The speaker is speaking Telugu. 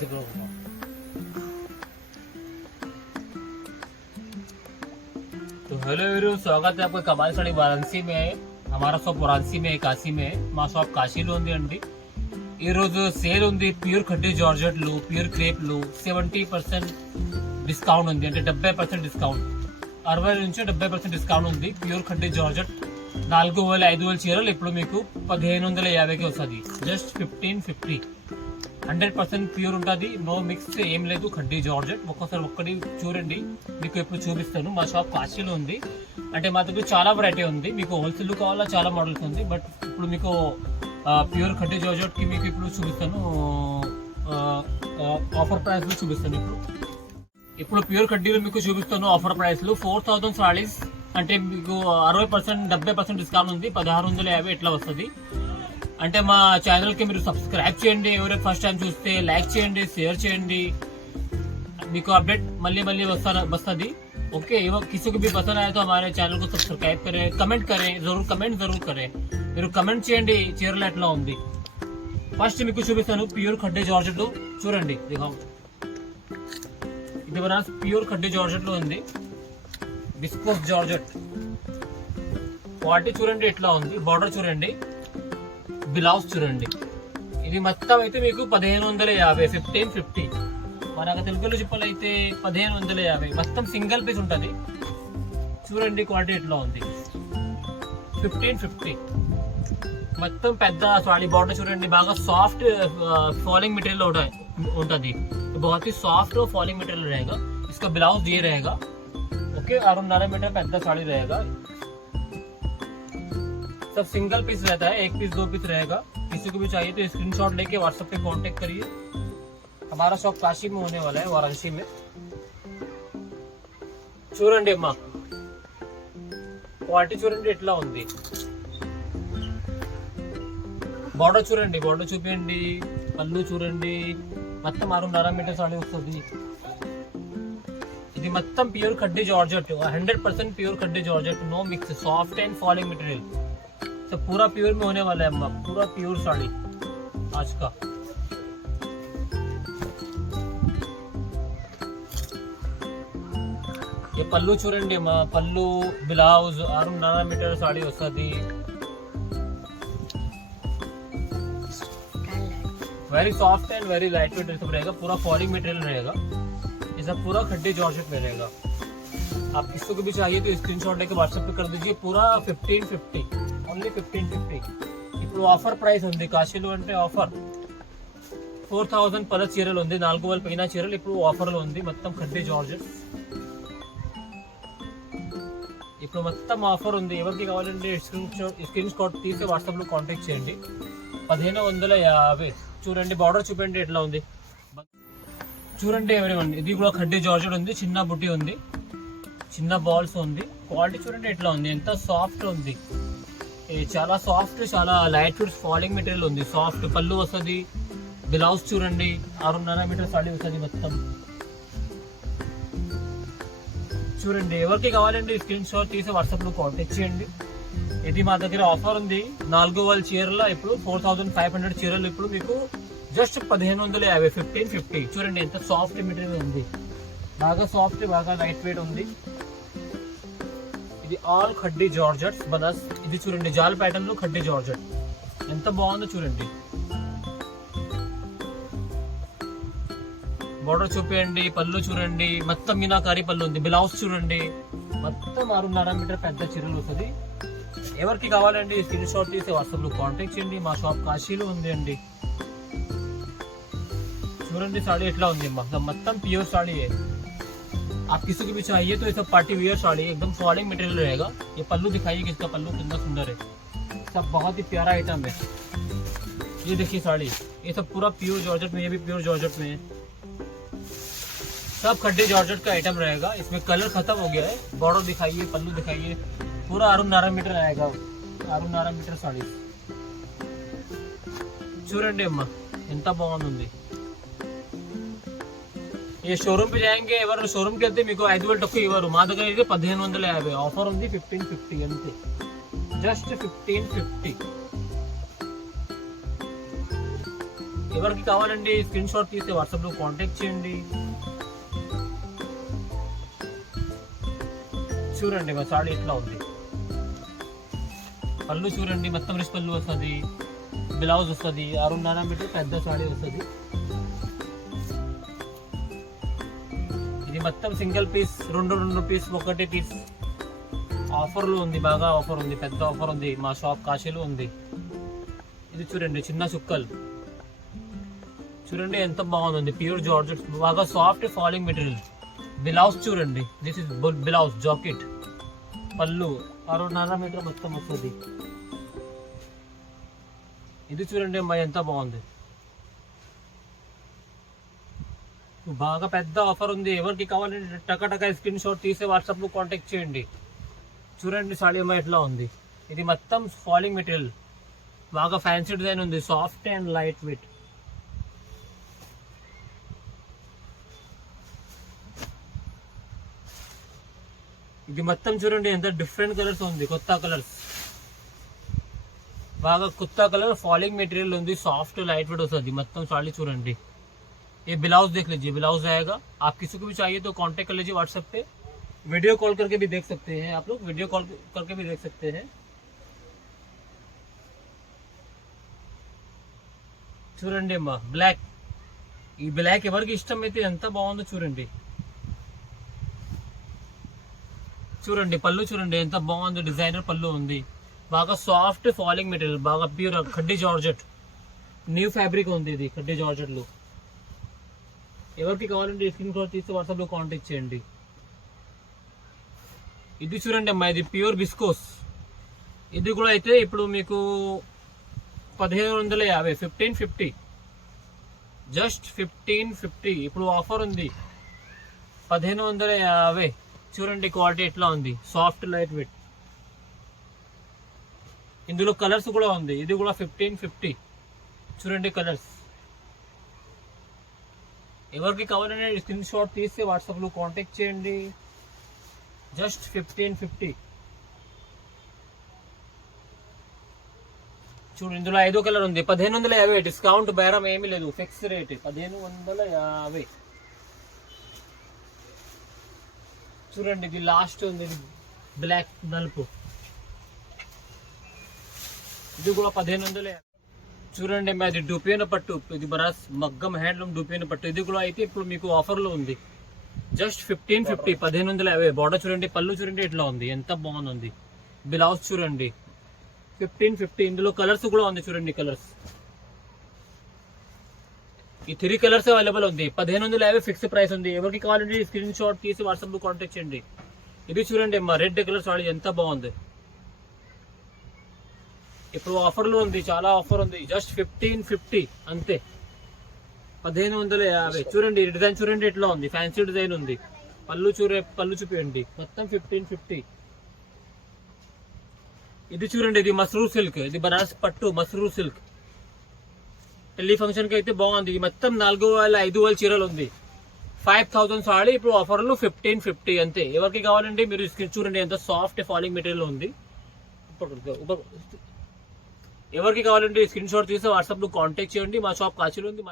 तो हेलो वीरो, स्वागत है आपका कमाल साड़ी वाराणसी में। हमारा शॉप वाराणसी में काशी में మా షాప్ కాశీలో ఉంది అండి। ఈ రోజు సేల్ ఉంది। ప్యూర్ ఖడ్డీ జార్జెట్లు, ప్యూర్ క్రేప్లు 70% డిస్కౌంట్ ఉంది, అంటే 70% డిస్కౌంట్, 60 నుంచి 70% డిస్కౌంట్ ఉంది। ప్యూర్ ఖడ్డీ జార్జెట్ 4000 5000 చీరలు ఇప్పుడు మీకు 1550కి వస్తుంది। జస్ట్ 1550, 100% ప్యూర్ ఉంటుంది, నో మిక్స్ ఏం లేదు। ఖడ్డీ జార్జెట్ ఒక్కటి చూడండి, మీకు ఎప్పుడు చూపిస్తాను। మా షాప్ కాశీలో ఉంది, అంటే మా దగ్గర చాలా వెరైటీ ఉంది। మీకు హోల్సేల్ కావాలా, చాలా మోడల్స్ ఉంది, బట్ ఇప్పుడు మీకు ప్యూర్ ఖడ్డీ జార్జెట్ కి మీకు ఇప్పుడు చూపిస్తాను, ఆఫర్ ప్రైస్ లో చూపిస్తాను। ఇప్పుడు ప్యూర్ ఖడ్డీలో మీకు చూపిస్తాను ఆఫర్ ప్రైస్ లో 4000 సారీస్, అంటే మీకు 60% 70% డిస్కౌంట్ ఉంది, 1650 ఎట్లా వస్తుంది। అంటే మా ఛానల్ కి మీరు సబ్స్క్రైబ్ చేయండి, ఎవరైనా ఫస్ట్ టైం చూస్తే లైక్ చేయండి, షేర్ చేయండి, మీకు अपडेट మళ్ళీ వస్తుంది। ओके, किसी को भी पसंद आया तो हमारे चैनल को सब्सक्राइब करें, कमेंट करें, कमेंट जरूर करें। మీరు కమెంట్ చేయండి చీరలు ఎట్లా ఉంది। ఫస్ట్ మీకు చూపిస్తాను ప్యూర్ ఖడ్డీ జార్జెట్, చూడండి దిగాం। ఇది బనారస్ ప్యూర్ ఖడ్డీ జార్జెట్ లో ఉంది, విస్కోస్ జార్జెట్। క్వాలిటీ చూడండి ఎట్లా ఉంది, బార్డర్ చూడండి, బ్లౌజ్ చూడండి। ఇది మొత్తం అయితే మీకు 1550, 1550, మనకు తెలుగులో చెప్పాలైతే 1550, మొత్తం సింగిల్ పీస్ ఉంటుంది। చూడండి క్వాలిటీ ఎట్లా ఉంది, 1550, మొత్తం పెద్ద సారీ। బార్డర్ చూడండి, బాగా సాఫ్ట్ फॉलिंग मटेरियल ఉంటుంది, बहुत ही सॉफ्ट और फॉलिंग मटेरियल रहेगा। इसका ब्लाउज ये रहेगा, ओके, 6.5 मीटर పెద్ద साड़ी रहेगा। सब सिंगल पीस रहता है, 1 पीस 2 पीस रहेगा। किसी को भी चाहिए तो स्क्रीनशॉट लेके व्हाट्सएप पे कांटेक्ट करिए। हमारा शॉप काशी में होने वाला है, वाराणसी में। చూడండి అమ్మా క్వాలిటీ చూడండి ఎట్లా ఉంది, బార్డర్ చూడండి, బార్డర్ చూపించండి, పళ్ళు చూడండి, మొత్తం 6.5 మీటర్ సారీ వస్తుంది। ఇది మొత్తం pure khaddi georgette, 100% pure khaddi georgette, no mix, soft and falling material, तो पूरा प्योर में होने वाला है अम्मा, पूरा प्योर साड़ी आज का। ये పళ్ళు చూడండి అమ్మా, పళ్ళు బ్లౌజ్ 6.5 మీటర్ సాड़ी వస్తుంది। Very soft and very light weight सब रहेगा, पूरा फॉलिंग मटेरियल रहेगा, ये सब पूरा खड्डी जॉर्जेट में रहेगा। आप किसी को भी चाहिए तो स्क्रीनशॉट लेके व्हाट्सएप पे कर दीजिए। पूरा 1550, ओनली 1550। ఇప్పుడు ఆఫర్ ప్రైస్ ఉంది కాశీలో, అంటే ఆఫర్ 4000 ప్లస్ చీరలు ఉంది, 4000 పైన చీరలు ఇప్పుడు ఆఫర్ లో ఉంది, మొత్తం ఖడ్డీ జార్జెట్। ఇప్పుడు మొత్తం ఆఫర్ ఉంది, ఎవరికి కావాలంటే స్క్రీన్ షాట్ తీసి వాట్సాప్ లో కాంటాక్ట్ చేయండి। 1550। చూడండి బార్డర్ చూపండి ఎట్లా ఉంది, చూడండి ఎవరివన్, ఇది కూడా ఖడ్డీ జార్జెట్ ఉంది, చిన్న బుట్టి ఉంది, చిన్న బాల్స్ ఉంది। క్వాలిటీ చూడండి ఎట్లా ఉంది, ఎంత సాఫ్ట్ ఉంది, చాలా సాఫ్ట్, చాలా లైట్ వెయిట్ ఫాలింగ్ మెటీరియల్ ఉంది, సాఫ్ట్। పళ్ళు వస్తుంది, బ్లౌజ్ చూడండి, 6.5 మీటర్ సారీ వస్తుంది మొత్తం। చూడండి ఎవరికి కావాలంటే స్క్రీన్ షాట్ తీసి వాట్సాప్ లో కాంటాక్ట్ చేయండి। ఇది మా దగ్గర ఆఫర్ ఉంది, 4000 చీరల ఇప్పుడు 4500 చీరలు ఇప్పుడు మీకు జస్ట్ 1550, 1550। చూడండి ఎంత సాఫ్ట్ మెటీరియల్ ఉంది, బాగా సాఫ్ట్, బాగా లైట్ వెయిట్ ఉంది। ఇది ఆల్ ఖడ్డీ జార్జెట్స్ బనారస్। ఇది చూడండి జాల్ ప్యాటర్న్ లో ఖడ్డీ జార్జెట్ ఎంత బాగుందో చూడండి, బార్డర్ చూపించండి, పళ్ళు చూడండి, మొత్తం మీనాకారి పళ్ళు ఉంది, బ్లౌజ్ చూడండి, మొత్తం 6.5 మీటర్ పెద్ద చీరలు వస్తుంది। ఎవరికి కావాలండి స్క్రీన్ షాట్ తీసి వాట్సాప్ లో కాంటాక్ట్ చేయండి। మా షాప్ కాశీలో ఉంది అండి। చూడండి साड़ी ఎట్లా ఉంది, మొత్తం प्योर साड़ी है। आप किसी को भी चाहिए तो ये सब पार्टी वियर साड़ी, एकदम फॉलिंग मटेरियल रहेगा। ये पल्लू दिखाइए, किसका पल्लू कितना सुंदर है, सब बहुत ही प्यारा आइटम है। ये देखिए साड़ी, ये सब पूरा प्योर जॉर्जेट में, ये भी प्योर जॉर्जेट में है, सब खड्डे जॉर्जेट का आइटम रहेगा। इसमें कलर खत्म हो गया है। बॉर्डर दिखाइए, पल्लू दिखाइए, पूरा 6.5 मीटर आएगा, 6.5 मीटर साड़ी। చూడండి అమ్మా ఎంత బాగుంది। ये शोरूम पे जाएंगे, ఎవరు షోరూమ్ కి వెళ్తే మీకు 5000 తక్కువ ఇవ్వరు, మా దగ్గర అయితే 1550 ఆఫర్ ఉంది, 1550 అంతే, జస్ట్ 1550। ఎవరికి కావాలండి స్క్రీన్ షాట్ తీసి వాట్సాప్ లో కాంటాక్ట్ చేయండి. చూడండి మా సాడీ ఇట్లా ఉంది. పళ్ళు చూడండి, మొత్తం రిచ్ పళ్ళు వస్తుంది, బ్లౌజ్ వస్తుంది, 6.5 మీటర్ పెద్ద సాడీ వస్తుంది. ఇది మొత్తం సింగిల్ పీస్, రెండు పీస్, ఒకటి పీస్. ఆఫర్లు ఉంది, బాగా ఆఫర్ ఉంది, పెద్ద ఆఫర్ ఉంది. మా షాప్ కాశీలో ఉంది. ఇది చూడండి చిన్న చుక్కలు చూడండి ఎంత బాగుంది. ప్యూర్ జార్జెట్, బాగా సాఫ్ట్ ఫాలింగ్ మెటీరియల్. బ్లౌజ్ చూడండి, దిస్ ఇస్ బ్లౌజ్ జాకెట్. పళ్ళు 6.5 మీటర్ మొత్తం వస్తుంది. ఇది చూడండి అమ్మాయి ఎంత బాగుంది. బాగా పెద్ద ఆఫర్ ఉంది. ఎవరికి కావాలంటే టకా స్క్రీన్ షాట్ తీసి వాట్సాప్ లో కాంటాక్ట్ చేయండి. చూడండి సాడీ అమ్మాయి ఎట్లా ఉంది. ఇది మొత్తం ఫాలింగ్ మెటీరియల్, బాగా ఫ్యాన్సీ డిజైన్ ఉంది, సాఫ్ట్ అండ్ లైట్ వెయిట్. ఇది మొత్తం చూడండి ఎంత డిఫరెంట్ కలర్స్ ఉంది, కొత్త కలర్స్, బాగా కొత్త కలర్ ఫాలింగ్ మెటీరియల్ ఉంది, సాफ्ट लाइट वेट होता मतलब साड़ी चूरंडी. ये ब्लाउज देख लीजिए, ब्लाउज आएगा. आप किसी को भी चाहिए तो कांटेक्ट कर लीजिए व्हाट्सएप पे. वीडियो कॉल करके भी देख सकते हैं आप लोग, वीडियो कॉल करके भी देख सकते हैं. చూడండి అమ్మా బ్లాక్. ఈ బ్లాక్ ఎవరికి ఇష్టం అయితే ఎంత బాగుందో చూడండి. చూడండి పళ్ళు చూడండి ఎంత బాగుంది, డిజైనర్ పళ్ళు ఉంది, బాగా సాఫ్ట్ ఫాలింగ్ మెటీరియల్, బాగా pure khaddi georgette, new fabric ఉంది. ఇది ఖడ్డీ జార్జెట్ లో ఎవరికి కావాలంటే స్క్రీన్ షాట్ తీసి వాట్సాప్ లో కాంటాక్ట్ చేయండి. ఇది చూడండి అమ్మా, ఇది ప్యూర్ బిస్కోస్. ఇది కూడా అయితే ఇప్పుడు మీకు 1550, 1550, జస్ట్ 1550. ఇప్పుడు ఆఫర్ ఉంది 1550. చూడండి క్వాలిటీ ఎట్లా ఉంది, సాఫ్ట్ లైట్ వెయిట్. ఇందులో కలర్స్ కూడా ఉంది. ఇది కూడా 1550. చూడండి కలర్స్. ఎవరికి కావాలంటే స్క్రీన్ షాట్ తీసి వాట్సాప్ లో కాంటాక్ట్ చేయండి. జస్ట్ 1550. చూడు ఇందులో 5 కలర్ ఉంది. 1550. డిస్కౌంట్ బేరం ఏమీ లేదు, ఫిక్స్ రేట్ 1550. చూడండి ఇది లాస్ట్ ఉంది, బ్లాక్ నలుపు. ఇది కూడా 1550. చూడండి అది డూపియన పట్టు, ఇది బరాస్ మగ్గం హ్యాండ్లూమ్ డూపియన పట్టు. ఇది కూడా అయితే ఇప్పుడు మీకు ఆఫర్ లో ఉంది. జస్ట్ 1550, 1550. బార్డర్ చూడండి, పళ్ళు చూడండి ఎట్లా ఉంది, ఎంత బాగుంది. బ్లౌజ్ చూడండి 1550. ఇందులో కలర్స్ కూడా ఉంది, చూడండి కలర్స్. ఈ 3 కలర్స్ అవైలబుల్ ఉంది. 1550 ఫిక్స్ ప్రైస్ ఉంది. ఎవరికి కావాలంటే స్క్రీన్ షాట్ తీసి వాట్సాప్ లో కాంటాక్ట్ చేయండి. ఇది చూడండి అమ్మా, రెడ్ కలర్ సాడీ ఎంత బాగుంది. ఇప్పుడు ఆఫర్ లో ఉంది, చాలా ఆఫర్ ఉంది. జస్ట్ 1550 అంతే, 1550. చూడండి డిజైన్ చూడండి ఎట్లా ఉంది, ఫ్యాన్సీ డిజైన్ ఉంది. పళ్ళు చూపించండి, మొత్తం 1550. ఇది చూడండి, ఇది మస్రూ సిల్క్, ఇది బనారస్ పట్టు మస్రూ సిల్క్. పెళ్లి ఫంక్షన్ కి అయితే బాగుంది. మొత్తం 4000-5000 చీరలు ఉంది. 5000 సాడీ ఇప్పుడు ఆఫర్ లో 1550 అంతే. ఎవరికి కావాలంటే మీరు చూడండి ఎంత సాఫ్ట్ ఫాలింగ్ మెటీరియల్ ఉంది. ఎవరికి కావాలంటే స్క్రీన్ షాట్ తీసి వాట్సాప్ లో కాంటాక్ట్ చేయండి. మా షాప్ కాశీలో ఉంది.